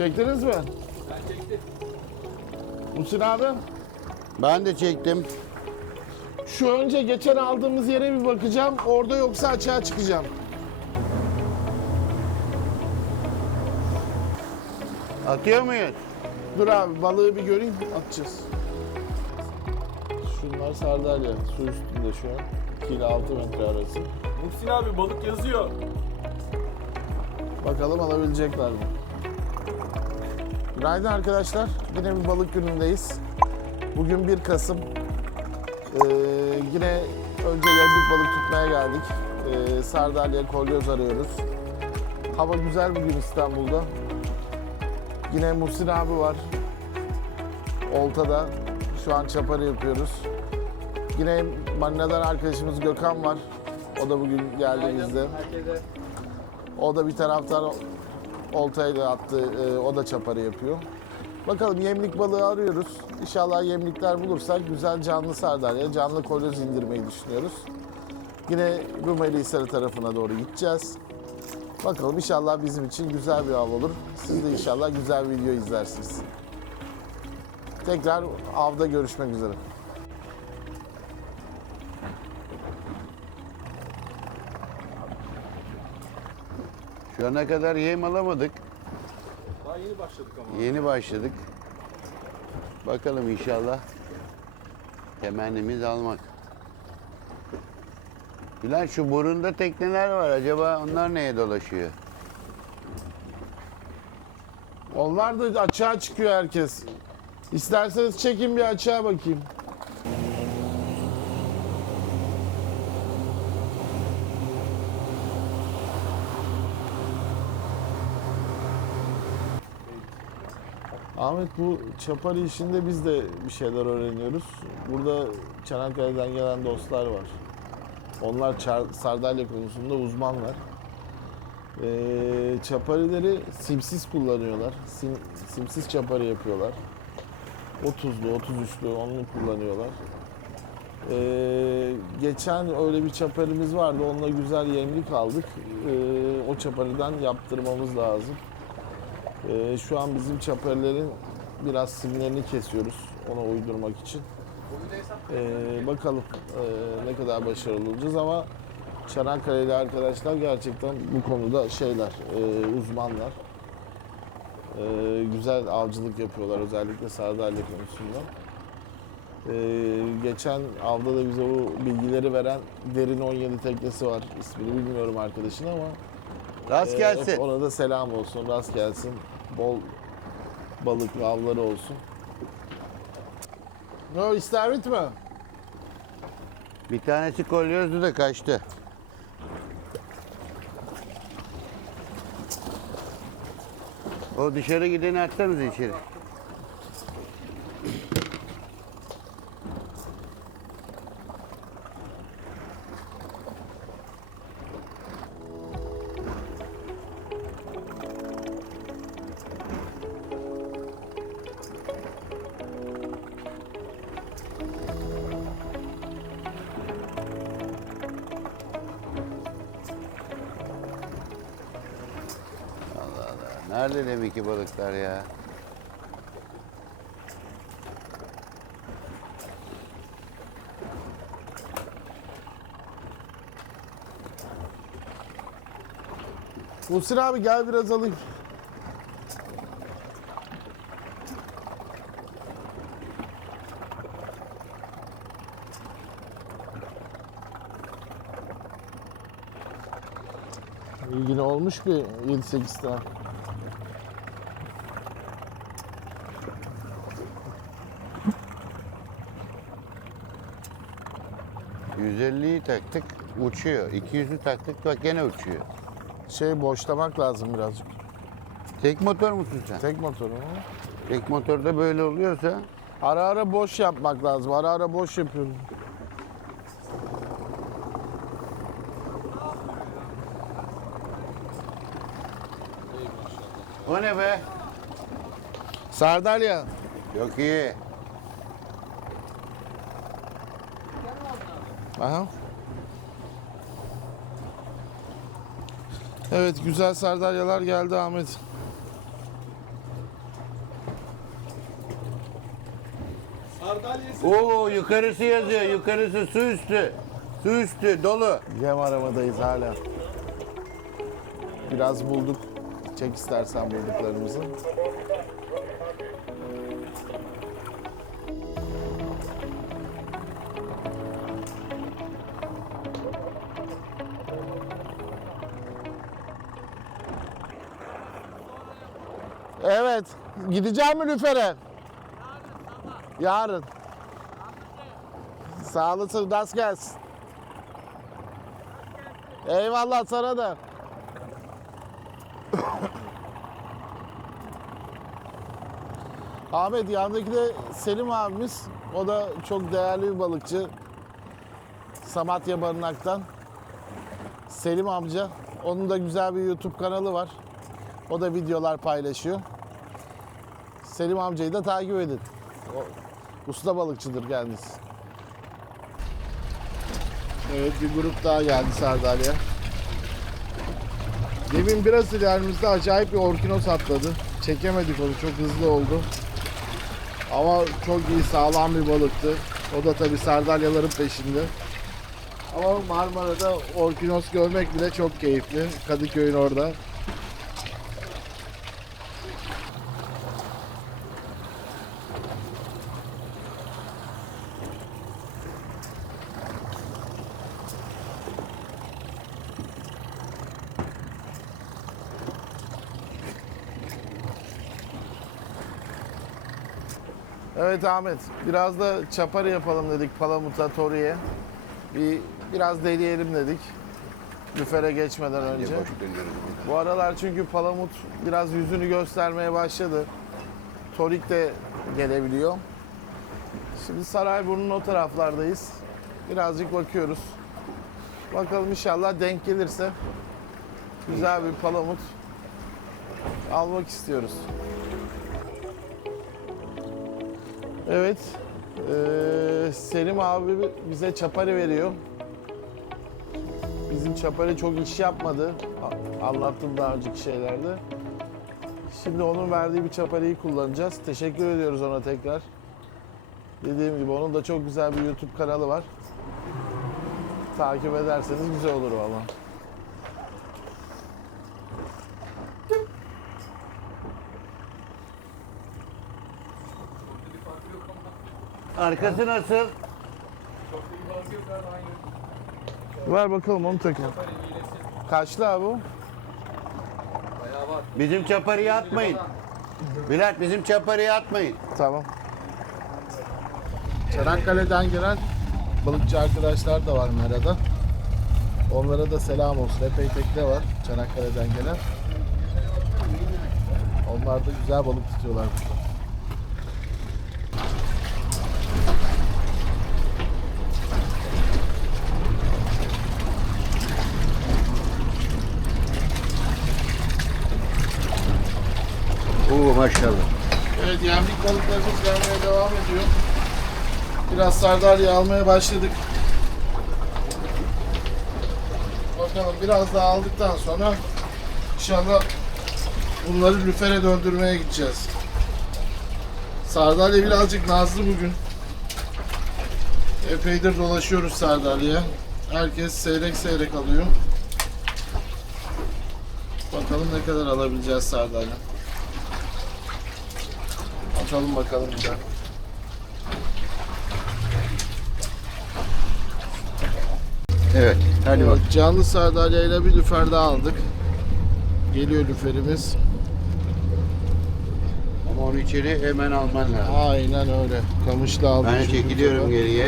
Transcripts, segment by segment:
Çektiniz mi? Ben çektim. Muhsin abi. Ben de çektim. Şu önce geçen aldığımız yere bir bakacağım. Orada yoksa açığa çıkacağım. Atıyor muyuz? Dur abi balığı bir göreyim atacağız. Şunlar sardalya. Su üstünde şu an. 2 ile 6 metre arası. Muhsin abi balık yazıyor. Bakalım alabilecekler mi? Günaydın arkadaşlar. Yine bir balık günündeyiz. Bugün 1 Kasım. Ee, yine önce yemlik balık tutmaya geldik. Ee, sardalya, kolyoz arıyoruz. Hava güzel bugün İstanbul'da. Yine Muhsin abi var. Olta'da. Şu an çaparı yapıyoruz. Yine Marina'dan arkadaşımız Gökhan var. O da bugün geldi bizde. Herkese. O da bir taraftan oltayla attı, e, o da çaparı yapıyor. Bakalım yemlik balığı arıyoruz. İnşallah yemlikler bulursak güzel canlı sardalya, canlı kolyoz indirmeyi düşünüyoruz. Yine Rumeli Hisarı tarafına doğru gideceğiz. Bakalım inşallah bizim için güzel bir av olur. Siz de inşallah güzel video izlersiniz. Tekrar avda görüşmek üzere. Şu ana kadar yem alamadık. Daha yeni başladık ama. Yeni başladık. Bakalım inşallah temennimiz almak. Bilal şu burunda tekneler var. Acaba onlar neye dolaşıyor? Onlar da açığa çıkıyor herkes. İsterseniz çekin bir açığa bakayım. Ahmet bu çapari işinde biz de bir şeyler öğreniyoruz. Burada Çanakkale'den gelen dostlar var. Onlar çar- sardalya konusunda uzmanlar. Ee, çaparileri simsiz kullanıyorlar. Sim, simsiz çapari yapıyorlar. 30'lu, 33'lü onu kullanıyorlar. Ee, geçen öyle bir çaparimiz vardı. Onunla güzel yemlik aldık. Ee, o çapariden yaptırmamız lazım. Ee, şu an bizim çaparilerin biraz simlerini kesiyoruz ona uydurmak için. Ee, bakalım ee, ne kadar başarılı olacağız ama Çanakkale'li arkadaşlar gerçekten bu konuda şeyler, ee, uzmanlar. Ee, güzel avcılık yapıyorlar özellikle sardalya konusunda. Ee, geçen avda da bize o bilgileri veren Derin 17 teknesi var. İsmini bilmiyorum arkadaşın ama Rast ee, gelsin. hep ona da selam olsun, rast gelsin. Bol balıklı avları olsun. Ne o istavrit mi? Bir tanesi kolyozdu da kaçtı. O dışarı gideni atsanız içeri. Nerede demek ki balıklar ya? Muhsin abi gel biraz alayım. İlgine olmuş bir 7-8 tane. %50'yi taktık uçuyor. 200'ü taktık bak gene uçuyor. Şey boşlamak lazım birazcık. Tek motor musun sen? Tek motoru. Tek motorda böyle oluyorsa Ara ara boş yapmak lazım. Ara ara boş yapıyorum. o ne be? Sardalya. Çok iyi. Aha. Evet güzel sardalyalar geldi Ahmet. Sardalyası. Oo yukarısı yazıyor. Yukarısı su üstü. Su üstü dolu. Yem aramadayız hala. Biraz bulduk. Çek istersen bulduklarımızı. Evet. Gideceğim mi Lüfer'e? Yarın. Sağ olasın. Rast gelsin. Eyvallah sana da. Ahmet yandaki de Selim abimiz. O da çok değerli bir balıkçı. Samatya Barınak'tan. Selim amca. Onun da güzel bir YouTube kanalı var. O da videolar paylaşıyor. Selim amcayı da takip edin. O, usta balıkçıdır kendisi. Evet bir grup daha geldi Sardalya. Demin biraz ilerimizde acayip bir orkinos atladı. Çekemedik onu çok hızlı oldu. Ama çok iyi sağlam bir balıktı. O da tabi sardalyaların peşinde. Ama Marmara'da orkinos görmek bile çok keyifli. Kadıköy'ün orada. Evet Ahmet, biraz da çaparı yapalım dedik Palamut'a, Tori'ye. Bir, biraz deneyelim dedik. Lüfere geçmeden önce. Dönüyoruz burada. Bu aralar çünkü Palamut biraz yüzünü göstermeye başladı. Torik de gelebiliyor. Şimdi Sarayburnu'nun o taraflardayız. Birazcık bakıyoruz. Bakalım inşallah denk gelirse güzel bir palamut almak istiyoruz. Evet. eee, Selim abi bize çapari veriyor. Bizim çapari çok iş yapmadı. Anlattım daha önceki şeylerde. Şimdi onun verdiği bir çapariyi kullanacağız. Teşekkür ediyoruz ona tekrar. Dediğim gibi onun da çok güzel bir YouTube kanalı var. Takip ederseniz güzel olur valla. Arkası nasıl? Ver bakalım onu takalım. Kaçlı abi bu? bayağı var. Bizim çaparıya atmayın. Bülent bizim çaparıya atmayın. Tamam. Çanakkale'den gelen balıkçı arkadaşlar da var Mera'da. Onlara da selam olsun. Epey tekne var Çanakkale'den gelen. Onlar da güzel balık tutuyorlar burada. Yemlik balıklarımız gelmeye devam ediyor. Biraz sardalya almaya başladık. Bakalım biraz daha aldıktan sonra inşallah bunları lüfere döndürmeye gideceğiz. Sardalya birazcık nazlı bugün. Epeydir dolaşıyoruz Sardalya'ya. Herkes seyrek seyrek alıyor. Bakalım ne kadar alabileceğiz Sardalya. Atalım bakalım bir de. Evet hadi bak. Evet, canlı sardalya ile bir lüfer daha aldık. Geliyor lüferimiz. Ama onu içeri hemen alman lazım. Aynen öyle. Kamışla aldık. Ben çekiliyorum geriye.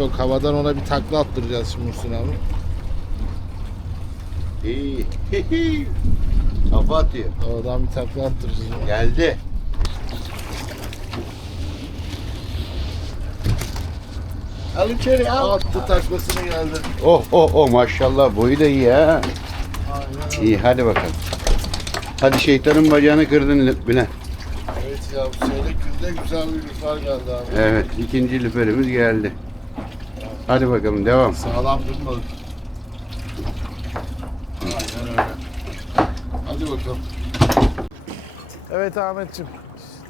Yok havadan ona bir takla attıracağız şimdi Muhsin abi. İyi. Kafa atıyor. Havadan bir takla attıracağız. Geldi. Al içeri al. Attı taklasını geldi. Oh oh oh maşallah boyu da iyi ha. Aynen. İyi hadi bakalım. Hadi şeytanın bacağını kırdın Bülent. Evet ya bu seyrek günde güzel bir lüfer geldi abi. Evet ikinci lüferimiz geldi. Hadi bakalım devam. Sağlam durmadı. Aynen öyle. Hadi bakalım. Evet Ahmetciğim.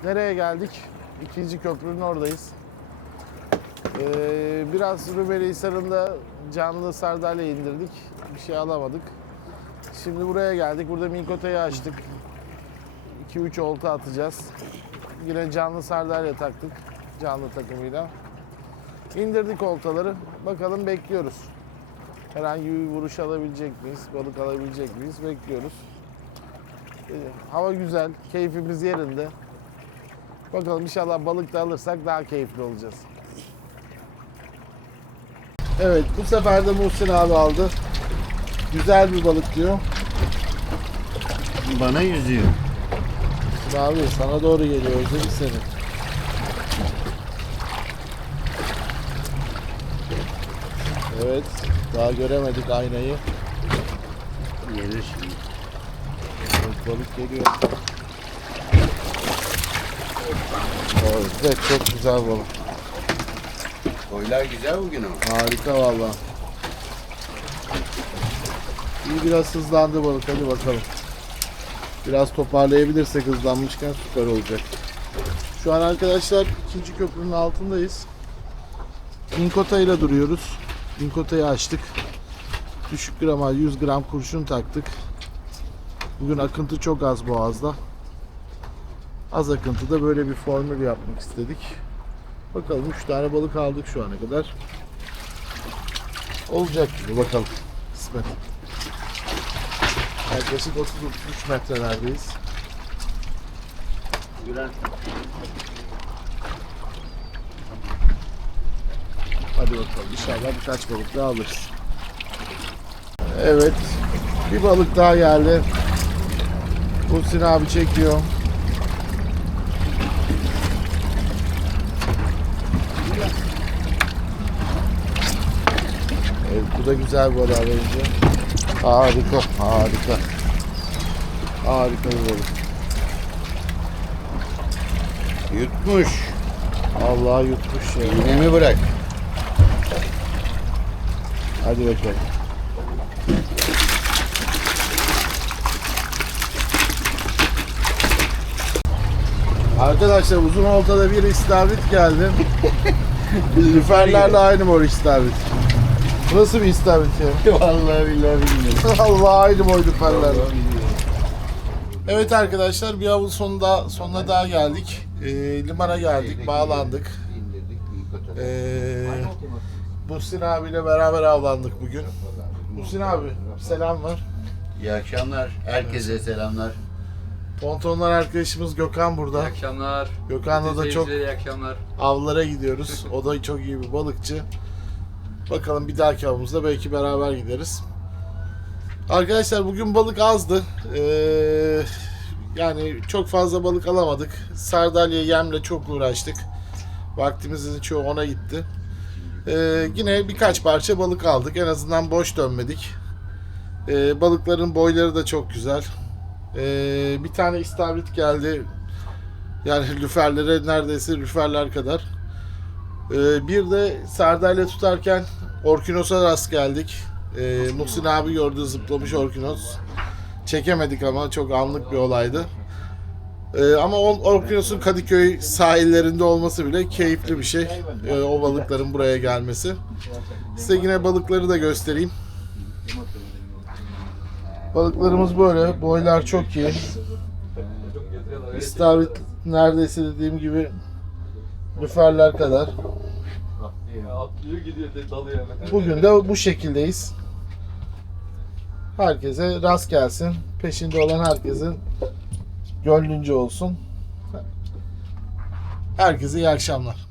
Nereye geldik? İkinci köprünün oradayız. Ee, biraz Rumeli Hisarı'nda canlı sardalya indirdik. Bir şey alamadık. Şimdi buraya geldik. Burada Minkota'yı açtık. 2-3 olta atacağız. Yine canlı sardalya taktık. Canlı takımıyla. İndirdik oltaları. Bakalım bekliyoruz. Herhangi bir vuruş alabilecek miyiz? Balık alabilecek miyiz? Bekliyoruz. Ee, hava güzel. Keyfimiz yerinde. Bakalım inşallah balık da alırsak daha keyifli olacağız. Evet bu sefer de Muhsin abi aldı. Güzel bir balık diyor. Bana yüzüyor. Muhsin abi sana doğru geliyor özledik seni. Evet daha göremedik aynayı. Gelir şimdi. Evet, balık geliyor. Evet çok güzel balık. Boylar güzel bugün ama. Harika valla. İyi biraz hızlandı balık hadi bakalım. Biraz toparlayabilirsek hızlanmışken süper olacak. Şu an arkadaşlar ikinci köprünün altındayız. İnkota ile duruyoruz. İnkota'yı açtık. Düşük grama 100 gram kurşun taktık. Bugün akıntı çok az boğazda. Az akıntıda böyle bir formül yapmak istedik. Bakalım 3 tane balık aldık şu ana kadar. Olacak gibi bakalım. Kısmet. Yaklaşık 30-33 metrelerdeyiz. Gülen. Hadi bakalım inşallah birkaç balık daha alırız. Evet. Bir balık daha geldi. Hüsnü abi çekiyor. Evet bu da güzel bir balığa benziyor. Harika, harika. Harika bir balık. Yutmuş. Allah yutmuş ya. İğnemi bırak. Hadi bakalım. Arkadaşlar uzun oltada bir istavrit geldi. Lüferlerle aynı mor istavrit. Nasıl bir istavrit ya? Vallahi billahi bilmiyorum. Allah aynı boy lüferlerle. Evet arkadaşlar bir avın sonunda sonuna daha geldik. Ee, limana geldik, bağlandık. İyi. Ee, Muhsin abiyle beraber avlandık bugün. Muhsin abi selam var. İyi akşamlar. Herkese selamlar. Pontonlar arkadaşımız Gökhan İyi burada. akşamlar. Gökhan'la da çok İyi akşamlar. avlara gidiyoruz. O da çok iyi bir balıkçı. Bakalım bir dahaki avımızda belki beraber gideriz. Arkadaşlar bugün balık azdı. Ee, yani çok fazla balık alamadık. Sardalya yemle çok uğraştık. Vaktimizin çoğu ona gitti. Ee, yine birkaç parça balık aldık. En azından boş dönmedik. Ee, balıkların boyları da çok güzel. Ee, bir tane istavrit geldi. Yani lüferlere neredeyse lüferler kadar. Ee, bir de sardalya tutarken Orkinos'a rast geldik. Ee, Muhsin abi gördü zıplamış Orkinos. Çekemedik ama çok anlık bir olaydı. Ee, ama Orkinos'un Kadıköy sahillerinde olması bile keyifli bir şey. Ee, o balıkların buraya gelmesi. Size yine balıkları da göstereyim. Balıklarımız böyle. Boylar çok iyi. İstavrit neredeyse dediğim gibi lüferler kadar. Atlıyor gidiyor dalıyor hemen. Bugün de bu şekildeyiz. Herkese rast gelsin. Peşinde olan herkesin gönlünce olsun. Herkese iyi akşamlar.